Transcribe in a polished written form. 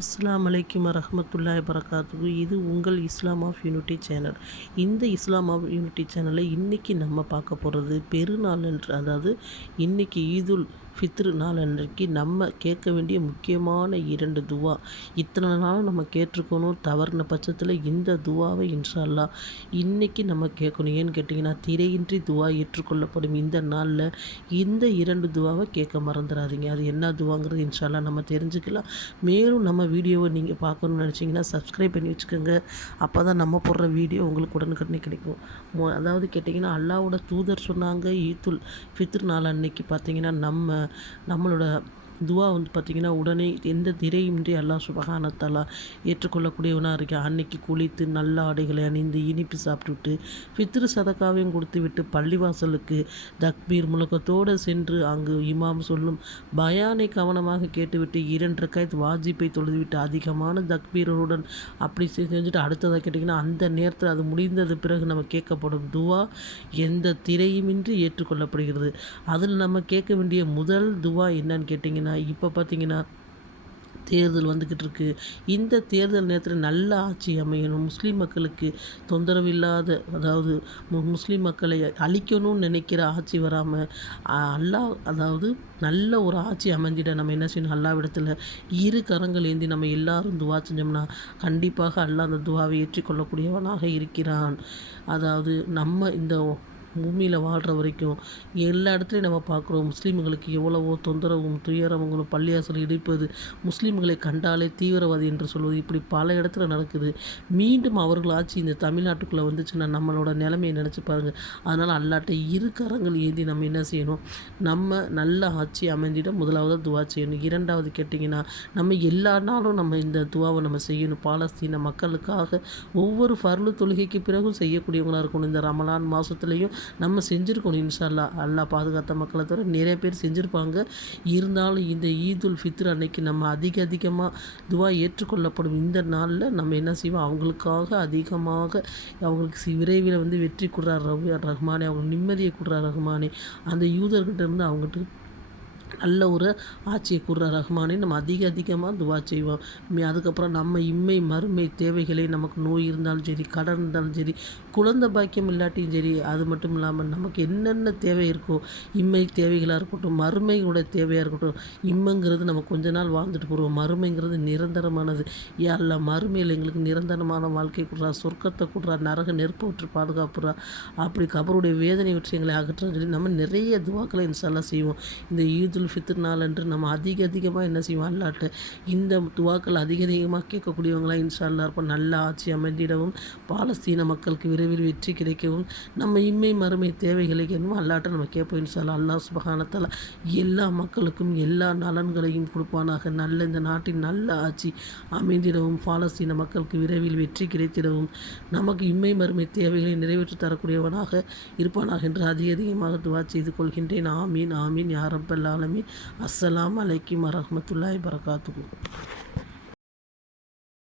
அஸ்ஸலாமு அலைக்கும் வரஹ்மத்துல்லாஹி வரகாத்துஹு. இது உங்கள் இஸ்லாம் ஆஃப் யூனிட்டி சேனல். இந்த இஸ்லாம் ஆஃப் யூனிட்டி சேனலில் இன்றைக்கி நம்ம பார்க்க போகிறது பெருநாள் அன்று, அதாவது இன்றைக்கி ஈதுல் ஃபித்ர் நாள் அன்றைக்கு நம்ம கேட்க வேண்டிய முக்கியமான 2 துவா. இத்தனை நாள் நம்ம கேட்டிருக்கணும், தவறின பட்சத்தில் இந்த துவாவை இன்ஷா அல்லாஹ் இன்றைக்கி நம்ம கேட்கணும். ஏன்னு கேட்டிங்கன்னா, திரையின்றி துவா ஏற்றுக்கொள்ளப்படும் இந்த நாளில் இந்த 2 துவாவை கேட்க மறந்துடாதீங்க. அது என்ன துவாங்கிறது இன்ஷா அல்லாஹ் நம்ம தெரிஞ்சுக்கலாம். மேலும் நம்ம வீடியோவை நீங்கள் பார்க்கணுன்னு நினச்சிங்கன்னா சப்ஸ்கிரைப் பண்ணி வச்சுக்கோங்க. அப்போ தான் நம்ம போடுற வீடியோ உங்களுக்கு உடனுக்குடனே கிடைக்கும். அதாவது கேட்டிங்கன்னா, அல்லாஹ்வோட தூதர் சொன்னாங்க, ஈதுல் ஃபித்ர் நாள் அன்னைக்கு பார்த்திங்கன்னா நம்மளோட துவா வந்து பார்த்திங்கன்னா உடனே எந்த திரையுமின்றி அல்லாஹ் சுப்ஹானஹு தஆலா ஏற்றுக்கொள்ளக்கூடியவனாக இருக்கேன். அன்னைக்கு குளித்து நல்ல ஆடைகளை அணிந்து இனிப்பு சாப்பிட்டுவிட்டு ஃபித்ரு சதக்காவையும் கொடுத்து விட்டு பள்ளிவாசலுக்கு தக்பீர் முழக்கத்தோடு சென்று அங்கு இமாம் சொல்லும் பயானை கவனமாக கேட்டுவிட்டு 2 ரக்காத் வாஜிப்பை தொழுதுவிட்டு அதிகமான தக்பீருடன் அப்படி செஞ்சுட்டு அடுத்ததாக கேட்டிங்கன்னா, அந்த நேரத்தில் அது முடிந்தது பிறகு நம்ம கேட்கப்படும் துவா எந்த திரையுமின்றி ஏற்றுக்கொள்ளப்படுகிறது. அதில் நம்ம கேட்க வேண்டிய முதல் துவா என்னன்னு கேட்டிங்கன்னா, இப்போ பார்த்திங்கன்னா தேர்தல் வந்துக்கிட்டு இருக்குது. இந்த தேர்தல் நேரத்தில் நல்ல ஆட்சி அமையணும், முஸ்லீம் மக்களுக்கு தொந்தரவு இல்லாத, அதாவது முஸ்லீம் மக்களை அழிக்கணும்னு நினைக்கிற ஆட்சி வராமல் அதாவது நல்ல ஒரு ஆட்சி அமைஞ்சிட நம்ம என்ன செய்யணும், அல்லாஹ்விடத்தில் 2 கரங்கள் ஏந்தி நம்ம எல்லாரும் துவா செஞ்சோம்னா கண்டிப்பாக அல்லாஹ் அந்த துவாவை ஏற்றுக்கொள்ளக்கூடியவனாக இருக்கிறான். அதாவது நம்ம இந்த பூமியில் வாழ்கிற வரைக்கும் எல்லா இடத்துலையும் நம்ம பார்க்குறோம், முஸ்லீம்களுக்கு எவ்வளவோ தொந்தரவும் துயரவங்களும், பள்ளியாசல் இடிப்பது, முஸ்லீம்களை கண்டாலே தீவிரவாதி என்று சொல்வது, இப்படி பல இடத்துல நடக்குது. மீண்டும் அவர்கள் ஆட்சி இந்த தமிழ்நாட்டுக்குள்ளே வந்துச்சுன்னா நம்மளோட நிலைமையை நினச்சி பாருங்கள். அதனால் அல்லாட்ட 2 கரங்கள் ஏந்தி நம்ம என்ன செய்யணும், நம்ம நல்ல ஆட்சி அமைந்திட முதலாவது துவா செய்யணும். 2வது கேட்டிங்கன்னா, நம்ம எல்லா நாளும் நம்ம இந்த துவாவை நம்ம செய்யணும். பாலஸ்தீன மக்களுக்காக ஒவ்வொரு ஃபர்லு தொழுகைக்கு பிறகும் செய்யக்கூடியவங்களாக இருக்கணும். இந்த ரமலான் மாதத்துலேயும் நம்ம செஞ்சுருக்கணும். இன்ஷா அல்லாஹ் அல்லாஹ் பாதுகாத்த மக்களை தவிர நிறைய பேர் செஞ்சுருப்பாங்க. இருந்தாலும் இந்த ஈதுல் ஃபித்ர் அன்னைக்கு நம்ம அதிகமாக துவா ஏற்றுக்கொள்ளப்படும் இந்த நாளில் நம்ம என்ன செய்வோம், அவங்களுக்காக அதிகமாக அவங்களுக்கு விரைவில் வந்து வெற்றி கொடுறார் ரஹ்மானே, அவங்களுக்கு நிம்மதியை கொடுறார் ரஹ்மானே, அந்த யூதர்கிட்ட இருந்து அவங்ககிட்ட நல்ல ஒரு ஆட்சியை கொடுற ரஹ்மானே நம்ம அதிகமாக துவா செய்வோம். அதுக்கப்புறம் நம்ம இம்மை மறுமை தேவைகளை, நமக்கு நோய் இருந்தாலும் சரி, கடன் இருந்தாலும் சரி, குழந்தை பாக்கியம் இல்லாட்டியும் சரி, அது மட்டும் இல்லாமல் நமக்கு என்னென்ன தேவை இருக்கோ, இம்மை தேவைகளாக இருக்கட்டும், மறுமையோட தேவையாக இருக்கட்டும். இம்மைங்கிறது நம்ம கொஞ்ச நாள் வாழ்ந்துட்டு போடுவோம், மறுமைங்கிறது நிரந்தரமானது. யா அல்லாஹ் மறுமையில் எங்களுக்கு நிரந்தரமான வாழ்க்கை கொடுறா, சொர்க்கத்தை கொடுறா, நரக நெருப்பை விட்டு பாதுகாப்புறா, அப்படி கபருடைய வேதனை விட்டு எங்களை அகற்றுன்னு சொல்லி நம்ம நிறைய துவாக்களை இன்ஷா அல்லாஹ் செய்வோம். இந்த ஈதுல் ஃபித்ர் நாள் அன்று நம்ம அதிகமாக என்ன செய்வோம், அல்லாட்ட இந்த துவாக்கள் அதிகமாக கேட்கக்கூடியவங்களாம் இன்ஷா அல்லாஹ் இருப்போம். நல்ல ஆட்சி அமைந்திடவும், பாலஸ்தீன மக்களுக்கு விரைவில் வெற்றி கிடைக்கவும், நம்ம இம்மை மறுமை தேவைகளை என்னமோ அல்லாட்ட நம்ம கேட்போம். இன்ஷா அல்லாஹ் அல்லாஹ் சுப்ஹானஹு தஆலா எல்லா மக்களுக்கும் எல்லா நலன்களையும் கொடுப்பானாக. நல்ல இந்த நாட்டின் நல்ல ஆட்சி அமைந்திடவும், பாலஸ்தீன மக்களுக்கு விரைவில் வெற்றி கிடைத்திடவும், நமக்கு இம்மை மறுமை தேவைகளை நிறைவேற்றி தரக்கூடியவனாக இருப்பானாக என்று அதிகமாக துவா செய்து கொள்கின்றேன். ஆமீன் ஆமீன் யா ரப்பல் ஆலமீன். அஸ்ஸலாமு அலைக்கும் வரஹ்மத்துல்லாஹி வரகாத்துஹு.